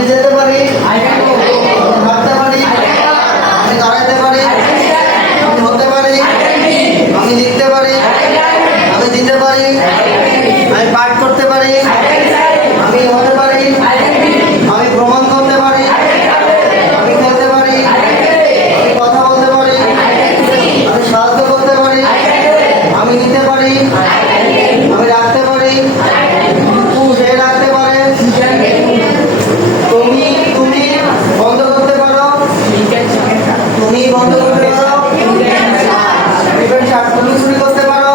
আমি যেতে পারি, আমি হাঁটতে পারি, আমি দাঁড়াইতে পারি, আমি হতে পারি, আমি লিখতে পারি, আমি দিতে পারি, আমি পাঠ করতে পারি, আমি হতে পারি, আমি ভ্রমণ করতে পারি, আমি খেলতে পারি, আমি কথা বলতে পারি, আমি সাহায্য করতে পারি, আমি নিতে পারি, আমি রাখতে পারি, সে রাখতে পারে, তুমি তুমি বন্ধ করতে পারো, তুমি বন্ধ করতে পারো, তুমি চুরি করতে পারো,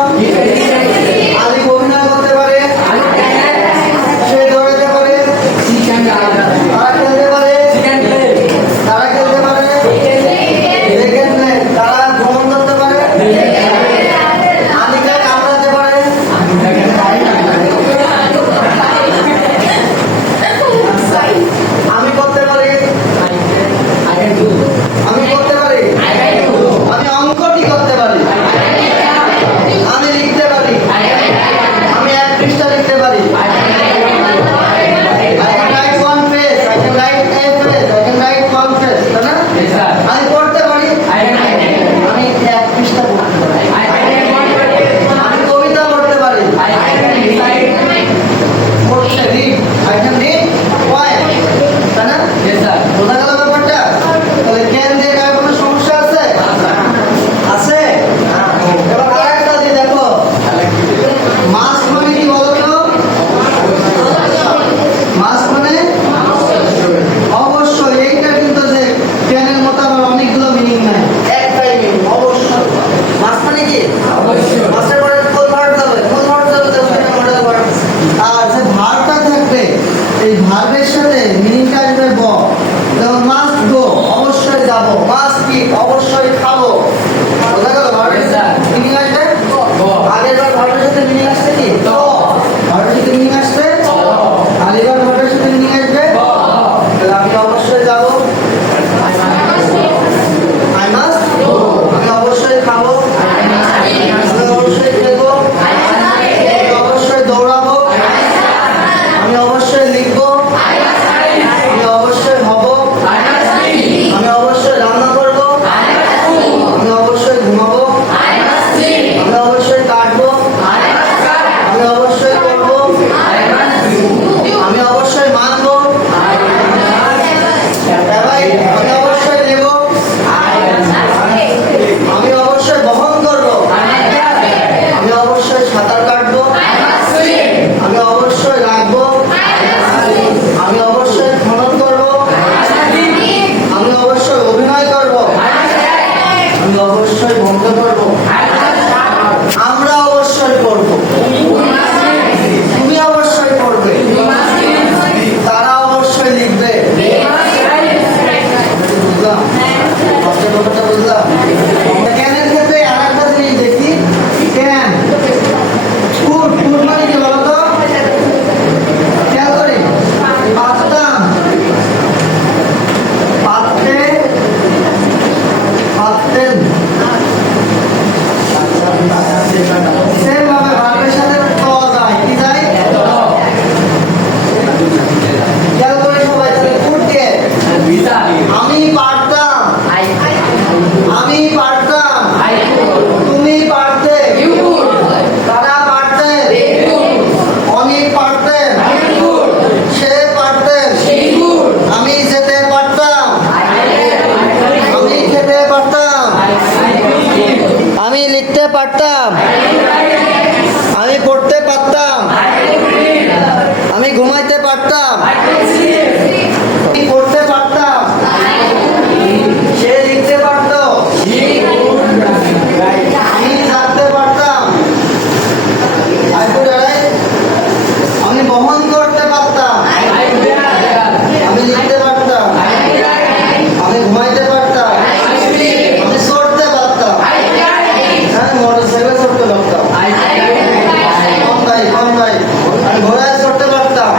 আলী অভিনয় করতে পারে, সে দৌড়াতে পারে, তারা খেলতে পারে, তারা খেলতে পারে, তারা ভ্রমণ করতে পারে, আলীকে কামড়াতে পারে, আমি করতে পারি, আমি করতে পারি, আমি অঙ্কটি করতে পারি, আমি লিখতে পারি, আমি এক পৃষ্ঠা লিখতে পারি, I can write one page, I can write a page, I can write one page, তাই না? আমি পড়তে পারি, আমি এক পৃষ্ঠা পড়তে পারি, আমি কবিতা পড়তে পারি, পড়তে read, I can read poem, তাই না? বোঝা গেল ব্যাপারটা? তাহলে জ্ঞান দিয়ে কার কোনো সমস্যা আছে? আছে? এবার আরেকটা দিয়ে দেখো, মাস মানে কি বলো তো? মাস মানে অবশ্যই, এইটা কিন্তু যে জ্ঞানের মতো আবার অনেকগুলো মিনিং নাই, একটাই মিনিং, অবশ্যই। মাস মানে কি? মাসের পরে কোন ভার্ব যাবে? কোন ভার্ব যাবে? Modal verb. আর যে ভার্বটা থাকবে, এই ভার্বের সাথে মিনিংটা আসবে ব। যেমন মাস্ট গো, অবশ্যই যাব, মাস্ট ইট, অবশ্যই খাবো। বোঝা গেল ভার্বের মিনিং আসবে? আগের বার ভার্বের সাথে মিনিং আসছে কি? ভার্বের সাথে মিনিং আসবে? আর এবার ভার্বের সাথে মিনিং আসবে? তাহলে আমি অবশ্যই যাব, I must go, আমি অবশ্যই খাবো, আমি অবশ্যই খেলবো, আমি অবশ্যই দৌড়াবো, আমি অবশ্যই লিখবো, আমি অবশ্যই হব, আমি অবশ্যই রান্না করবো, আমি অবশ্যই ঘুমাবো, আমি অবশ্যই কাটবো, আমি অবশ্যই করবো, আমি অবশ্যই মানবো, আমি অবশ্যই নেবো, আমি অবশ্যই বহন করবো, আমি অবশ্যই সাঁতার কাটবো, আমি অবশ্যই রাখবো, আমি অবশ্যই ভ্রমণ করবো, আমি অবশ্যই অভিনয় করবো, আমি অবশ্যই বন্ধ করবো, আমরা অবশ্যই করবো, তুমি অবশ্যই করবে, তারা অবশ্যই লিখবে। বুঝলাম? কষ্টের ব্যাপারটা বুঝলাম? জ্ঞানের ক্ষেত্রে আর একটা জিনিস দেখি, জ্ঞান ফুড, ফুড মানে কি বলতো? খেয়াল করি, পাততাম, পাততে, পাততেন, সেম ভাবে ভার্বের সাথে ত যায়, কি যায়? খেয়াল করে সবাই, ফুড দিয়ে আমি পারতাম, আমি পারতাম, তুমি পারতে, তারা পারতে, অনেক পারতেন, সে পারতেন, আমি যেতে পারতাম, আমি খেতে পারতাম, আমি লিখতে পারতাম, আমি পড়তে পারতাম, আমি ঘুমাইতে পারতাম, আমি পড়তে পারতাম, সে লিখতে পারত, আমি জানতে পারতাম, আমি বহন করতে পারতাম, আমি লিখতে পারতাম, আমি ঘুমাইতে পারতাম, আমি চড়তে পারতাম, হ্যাঁ মোটরসাইকেলে চড়তে পারতাম, কম তাই, আমি ঘোড়ায় চড়তে পারতাম,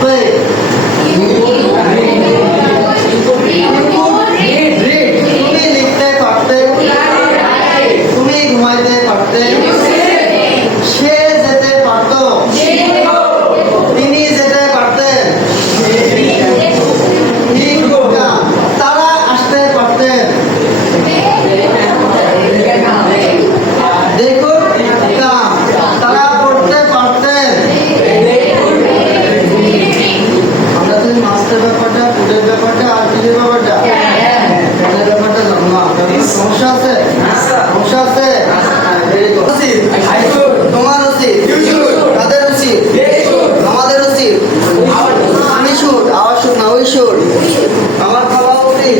থাকবে তুমি লিখতে পারতে তুমি ঘুমাইতে পারতে সে যেতে পারত তিনি যেতে পারতেন ঠিক কথা। তারা আসতে পারতেন দেখুন কাম তারা করতে পারতেন। আমরা যদি মাস্টার ব্যাপারটা ফুডের ব্যাপারটা আর কিসের ব্যাপারটা ফ্যানের ব্যাপারটা জানলাম সমস্যা আছে সমস্যা আছে তোমার উচিত তাদের উচিত আমাদের উচিত আমি শুট আওয়াজ শুট না ওই শুট আমার খাওয়া উচিত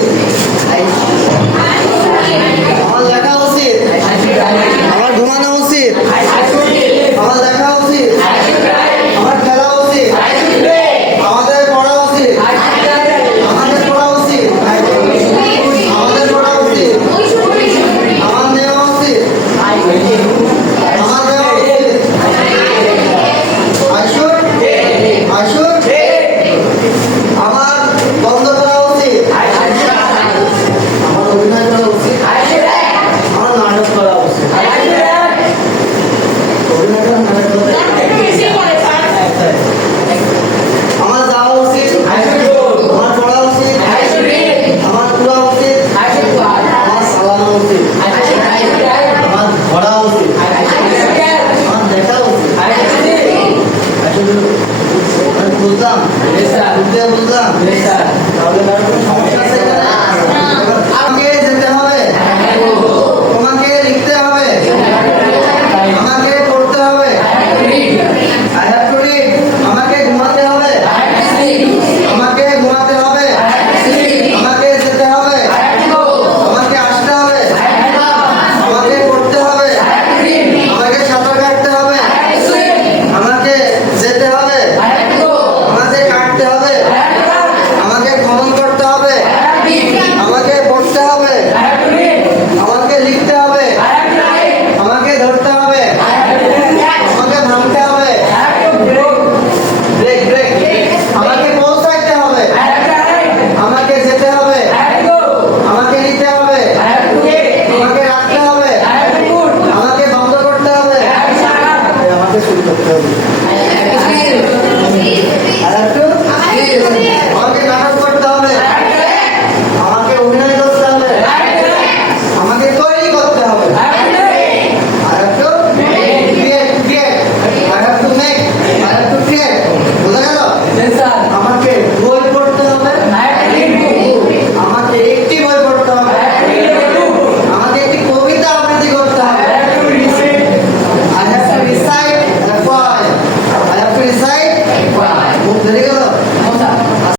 আমার লেখা উচিত আমার ঘুমানো উচিত আমার দেখা উচিত আমার খেলা উচিত আমাদের পড়া উচিত আমাদের পড়া উচিত আমাদের পড়া উচিত আমার নেওয়া উচিত আমার নেওয়া উচিত আসুন আসুন আমার বন্ধ করা উচিত আমার অভিনয় করা উচিত আমার নাটক করা উচিত অভিনয় করা নাটক করা আমার যাওয়া উচিত আমার পড়া উচিত আমার পড়া উচিত আমার চালানো উচিত আমার ধরা উচিত আমার দেখা উচিত আসলে বুঝলাম বুঝলাম তাহলে আর কোনো সমস্যা